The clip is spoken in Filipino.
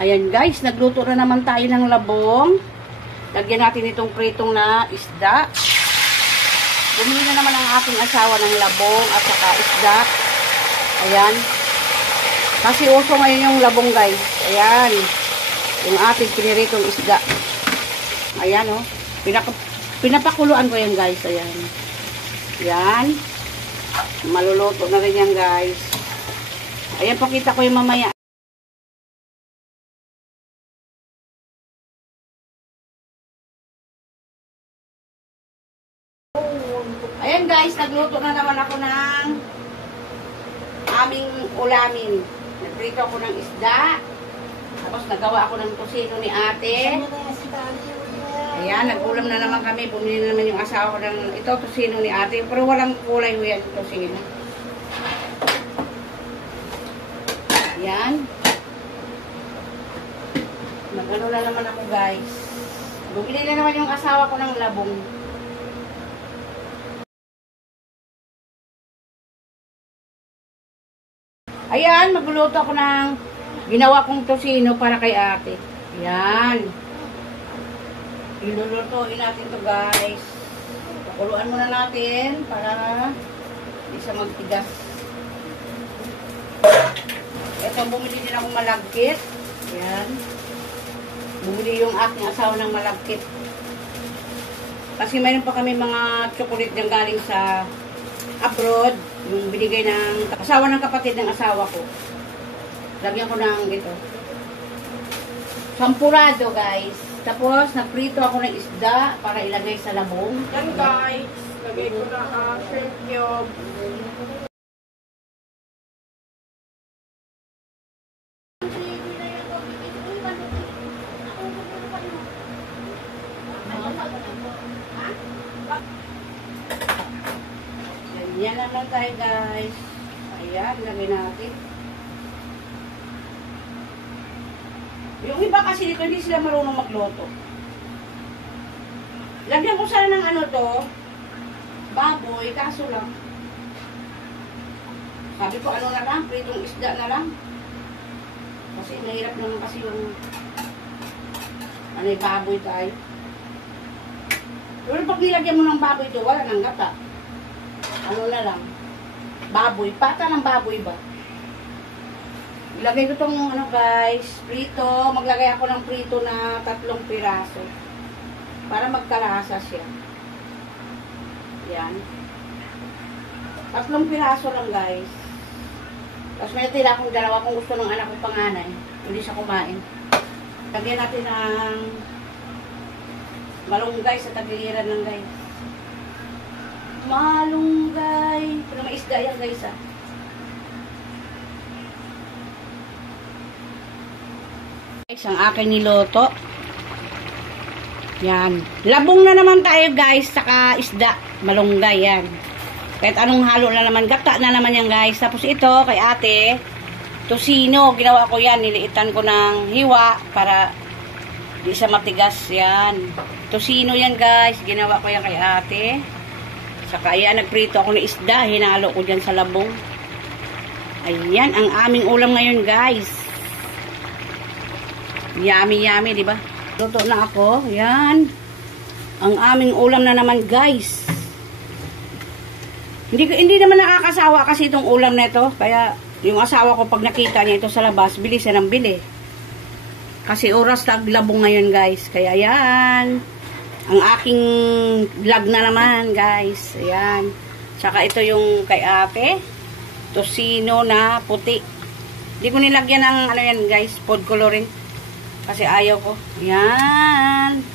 Ayan guys, nagluto na naman tayo ng labong. Lagyan natin itong pritong na isda. Bumili na naman ang aking asawa ng labong at saka isda. Ayan. Kasi uso ngayon yung labong guys. Ayan. Yung ating piniritong isda. Ayan o. Pinapakuluan ko yan guys. Ayan. Ayan. Maluluto na rin yan guys. Ayan, pakita ko yung mamaya. Ayan guys, nagluto na naman ako ng aming ulamin. Nagprito ako ng isda. Tapos nagawa ako ng tusino ni ate. Ayan, nagulam na naman kami. Bumili na naman yung asawa ko ng ito, tusino ni ate. Pero walang kulay ho yan, tusino. Ayan. Nagano na naman ako guys. Bumili na naman yung asawa ko ng labong. Ayan, magluluto ako ng ginawa kong tosino para kay ate. Ayan. Ilulutuin natin to guys. Pakuluan muna natin para hindi siya magtigas. Ito, bumili din akong malagkit. Ayan. Bumili yung aking asawa ng malagkit. Kasi mayroon pa kami mga chocolate dyan galing sa abroad. Yung binigay ng asawa ng kapatid ng asawa ko. Lagyan ko ng ito. Sampurado guys. Tapos naprito ako ng isda para ilagay sa labong. Yan guys. Lagay ko na shrimp cube. Yan naman tayo guys. Ayan, lagay natin. Yung iba kasi dito, hindi sila marunong magluto. Lagyan ko sana ng ano to, baboy, kaso lang. Sabi ko ano na lang, pritong isda na lang. Kasi mahirap naman kasi yung ano, baboy tayo. Pero pag nilagyan mo ng baboy to, wala nang gata. Ano na lang, baboy, pata ng baboy ba? Ilagay ko tong ano guys, prito, maglagay ako ng prito na 3 piraso para magkalasa siya. Yan. 3 piraso lang guys. Tapos may tira akong 2 kung gusto ng anak kong panganay, hindi siya kumain. Lagyan natin ng malunggay sa tagiliran lang guys. Malunggay. Pero may isda yan guys ah. Guys, ang aking niloto. Yan. Labong na naman tayo guys. Saka isda. Malunggay yan. Kahit anong halo na naman. Gata na naman yan guys. Tapos ito kay ate. Tosino. Ginawa ko yan. Niliitan ko ng hiwa. Para di siya matigas yan. Tosino yan guys. Ginawa ko yan kay ate. Saka ayan, nagprito ako ng isda. Hinalo ko dyan sa labong. Ayan, ang aming ulam ngayon, guys. Yummy, yummy, di ba? Luto na ako. Ayan. Ang aming ulam na naman, guys. Hindi naman nakakasawa kasi itong ulam na ito. Kaya, yung asawa ko, pag nakita niya ito sa labas, bili siya ng bili. Kasi oras taglabong ngayon, guys. Kaya, ayan. Ang aking vlog na naman, guys. Ayan. Saka ito yung kay ate. Tosino na puti. Hindi ko nilagyan ng, ano yan, guys, food coloring. Kasi ayaw ko. Ayan.